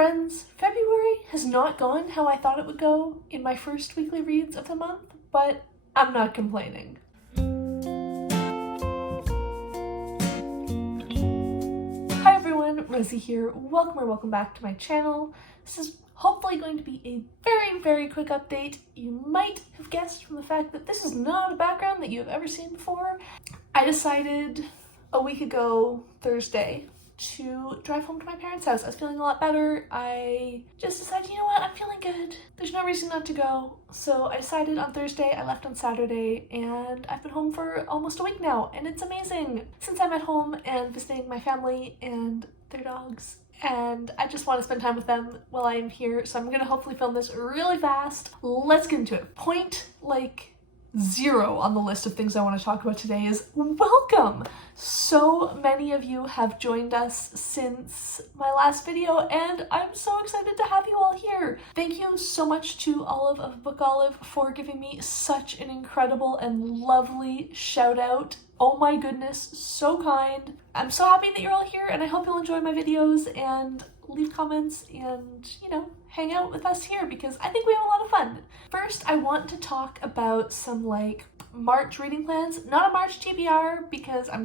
Friends, February has not gone how I thought it would go in my first weekly reads of the month, but I'm not complaining. Hi everyone, Rosie here. Welcome back to my channel. This is hopefully going to be a very quick update. You might have guessed from the fact that this is not a background that you have ever seen before. I decided a week ago, Thursday, to drive home to my parents' house. I was feeling a lot better. I just decided, you know what, I'm feeling good. There's no reason not to go. So I decided on Thursday, I left on Saturday, and I've been home for almost a week now, and it's amazing. Since I'm at home and visiting my family and their dogs, and I just want to spend time with them while I am here, so I'm gonna hopefully film this really fast. Let's get into it. Point, zero on the list of things I want to talk about today is welcome! So many of you have joined us since my last video, and I'm so excited to have you all here. Thank you so much to Olive of Book Olive for giving me such an incredible and lovely shout out. Oh my goodness, so kind. I'm so happy that you're all here, and I hope you'll enjoy my videos and leave comments and, hang out with us here because I think we have a lot of fun. First, I want to talk about some March reading plans. Not a March TBR because I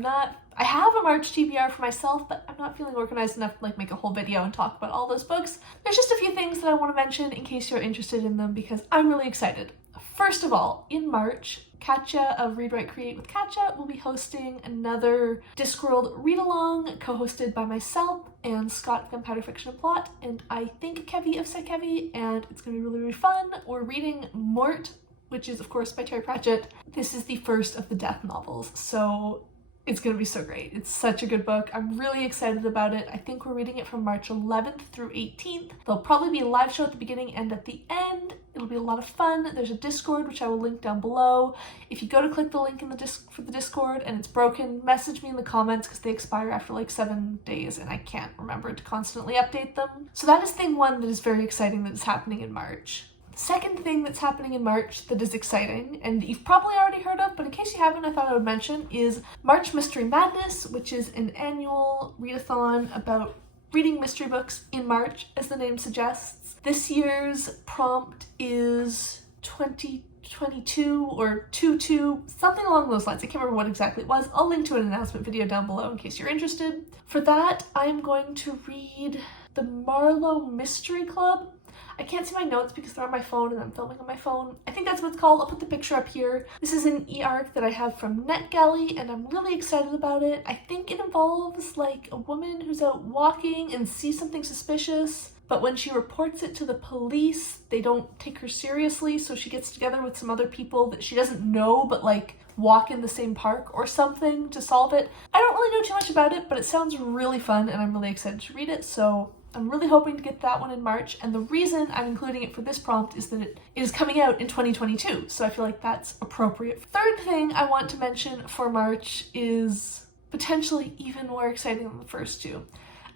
have a March TBR for myself, but I'm not feeling organized enough to make a whole video and talk about all those books. There's just a few things that I want to mention in case you're interested in them because I'm really excited. First of all, in March, Katja of Read, Write, Create with Katja will be hosting another Discworld read-along co-hosted by myself and Scott of Gunpowder Fiction and Plot, and I think Kevy of Said Kevy, and it's going to be really fun. We're reading Mort, which is of course by Terry Pratchett. This is the first of the death novels, so it's going to be so great. It's such a good book. I'm really excited about it. I think we're reading it from March 11th through 18th. There'll probably be a live show at the beginning and at the end. It'll be a lot of fun. There's a Discord, which I will link down below. If you go to click the link in for the Discord and it's broken, message me in the comments because they expire after 7 days and I can't remember to constantly update them. So that is thing one that is very exciting that is happening in March. Second thing that's happening in March that is exciting, and you've probably already heard of, but in case you haven't, I thought I would mention, is March Mystery Madness, which is an annual readathon about reading mystery books in March, as the name suggests. This year's prompt is 2022 or 22, something along those lines. I can't remember what exactly it was. I'll link to an announcement video down below in case you're interested. For that, I'm going to read the Marlow Mystery Club. I can't see my notes because they're on my phone and I'm filming on my phone. I think that's what it's called. I'll put the picture up here. This is an e-arc that I have from NetGalley and I'm really excited about it. I think it involves a woman who's out walking and sees something suspicious, but when she reports it to the police, they don't take her seriously, so she gets together with some other people that she doesn't know but walk in the same park or something to solve it. I don't really know too much about it, but it sounds really fun and I'm really excited to read it, so I'm really hoping to get that one in March, and the reason I'm including it for this prompt is that it is coming out in 2022, so I feel like that's appropriate. Third thing I want to mention for March is potentially even more exciting than the first two,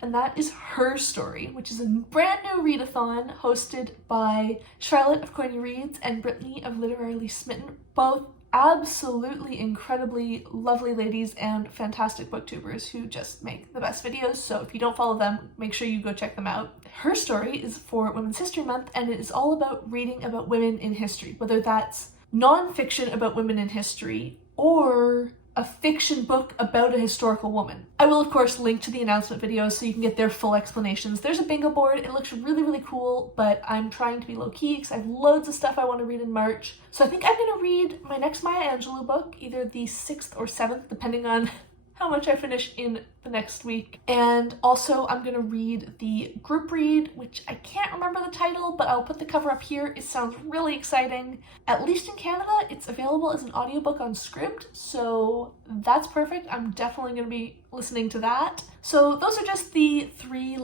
and that is Her Story, which is a brand new readathon hosted by Charlotte of Corny Reads and Brittany of Literarily Smitten, both absolutely incredibly lovely ladies and fantastic booktubers who just make the best videos, so if you don't follow them, make sure you go check them out. Her Story is for Women's History Month, and it is all about reading about women in history, whether that's non-fiction about women in history or a fiction book about a historical woman. I will of course link to the announcement videos so you can get their full explanations. There's a bingo board, it looks really cool, but I'm trying to be low-key because I have loads of stuff I want to read in March. So I think I'm going to read my next Maya Angelou book, either the 6th or 7th, depending on how much I finish in the next week. And also I'm gonna read the group read, which I can't remember the title, but I'll put the cover up here. It sounds really exciting. At least in Canada, it's available as an audiobook on Scribd, so that's perfect. I'm definitely gonna be listening to that. So those are just the three,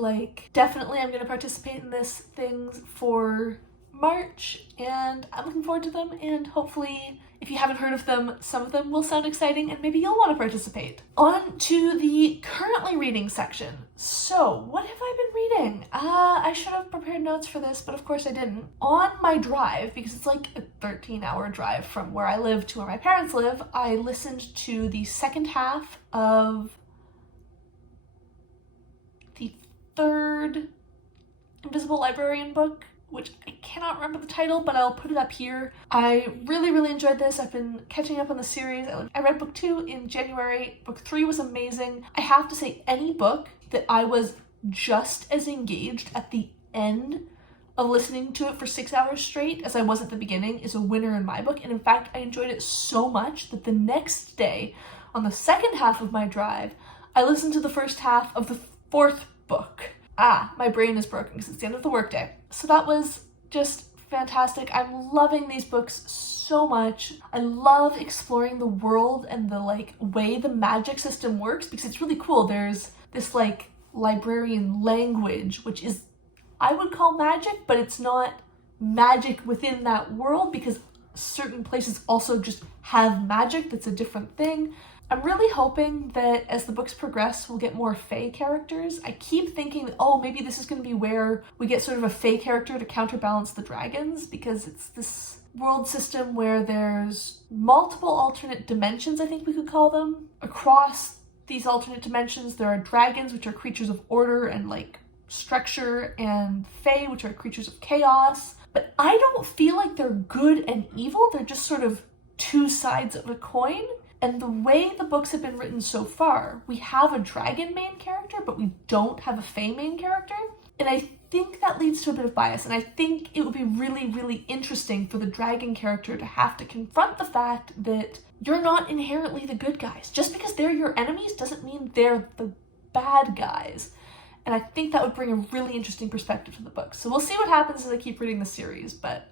definitely I'm gonna participate in this things for March, and I'm looking forward to them, and hopefully if you haven't heard of them, some of them will sound exciting and maybe you'll want to participate. On to the currently reading section. So what have I been reading? I should have prepared notes for this, but of course I didn't. On my drive, because it's a 13-hour drive from where I live to where my parents live, I listened to the second half of the third Invisible Librarian book, which I cannot remember the title, but I'll put it up here. I really enjoyed this. I've been catching up on the series. I read book 2 in January. Book 3 was amazing. I have to say, any book that I was just as engaged at the end of listening to it for 6 hours straight as I was at the beginning is a winner in my book. And in fact, I enjoyed it so much that the next day, on the second half of my drive, I listened to the first half of the 4th book. My brain is broken because it's the end of the workday. So that was just fantastic. I'm loving these books so much. I love exploring the world and the way the magic system works because it's really cool. There's this librarian language, which is, I would call magic, but it's not magic within that world because certain places also just have magic that's a different thing. I'm really hoping that as the books progress, we'll get more Fae characters. I keep thinking that, oh, maybe this is going to be where we get sort of a Fae character to counterbalance the dragons, because it's this world system where there's multiple alternate dimensions, I think we could call them. Across these alternate dimensions, there are dragons, which are creatures of order and structure, and Fae, which are creatures of chaos. But I don't feel like they're good and evil. They're just sort of two sides of a coin. And the way the books have been written so far, we have a dragon main character, but we don't have a Fae main character. And I think that leads to a bit of bias. And I think it would be really interesting for the dragon character to have to confront the fact that you're not inherently the good guys. Just because they're your enemies doesn't mean they're the bad guys. And I think that would bring a really interesting perspective to the book. So we'll see what happens as I keep reading the series, but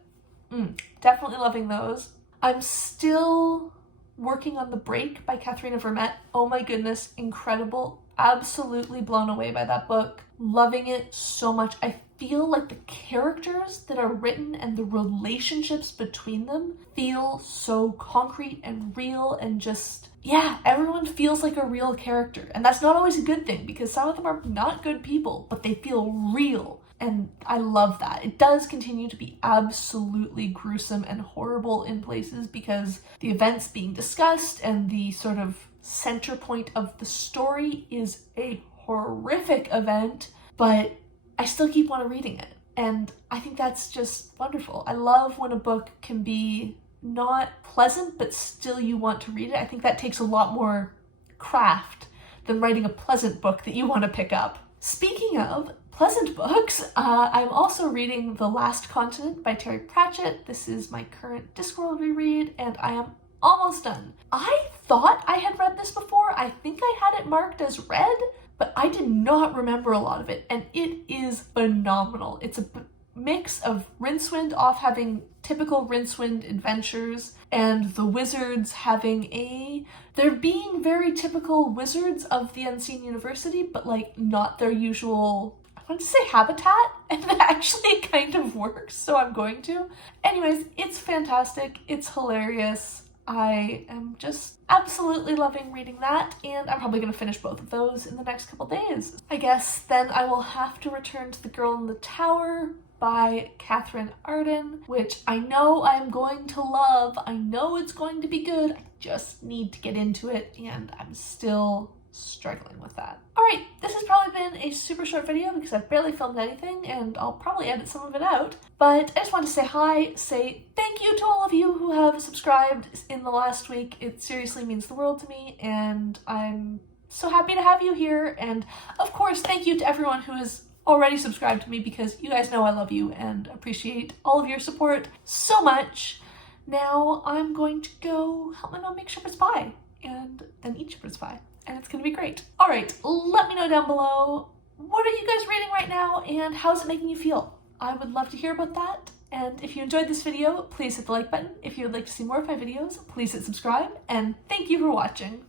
definitely loving those. I'm still working on The Break by Katherena Vermette. Oh my goodness, incredible. Absolutely blown away by that book. Loving it so much. I feel like the characters that are written and the relationships between them feel so concrete and real and just, yeah, everyone feels like a real character. And that's not always a good thing because some of them are not good people, but they feel real. And I love that. It does continue to be absolutely gruesome and horrible in places because the events being discussed and the sort of center point of the story is a horrific event, but I still keep wanting reading it. And I think that's just wonderful. I love when a book can be not pleasant, but still you want to read it. I think that takes a lot more craft than writing a pleasant book that you want to pick up. Speaking of pleasant books, I'm also reading The Last Continent by Terry Pratchett. This is my current Discworld reread, and I am almost done. I thought I had read this before. I think I had it marked as read, but I did not remember a lot of it, and it is phenomenal. It's a mix of Rincewind off having typical Rincewind adventures, and the wizards having they're being very typical wizards of the Unseen University, but not their usual, I want to say habitat, and it actually kind of works, so I'm going to. Anyways, it's fantastic. It's hilarious. I am just absolutely loving reading that, and I'm probably going to finish both of those in the next couple days. I guess then I will have to return to The Girl in the Tower by Katherine Arden, which I know I'm going to love. I know it's going to be good. I just need to get into it, and I'm still struggling with that. Alright, this has probably been a super short video because I've barely filmed anything and I'll probably edit some of it out, but I just want to say hi, say thank you to all of you who have subscribed in the last week. It seriously means the world to me, and I'm so happy to have you here. And of course, thank you to everyone who has already subscribed to me, because you guys know I love you and appreciate all of your support so much. Now I'm going to go help my mom make shepherd's pie and then eat shepherd's pie, and it's gonna be great. All right, let me know down below, what are you guys reading right now and how's it making you feel? I would love to hear about that. And if you enjoyed this video, please hit the like button. If you would like to see more of my videos, please hit subscribe, and thank you for watching.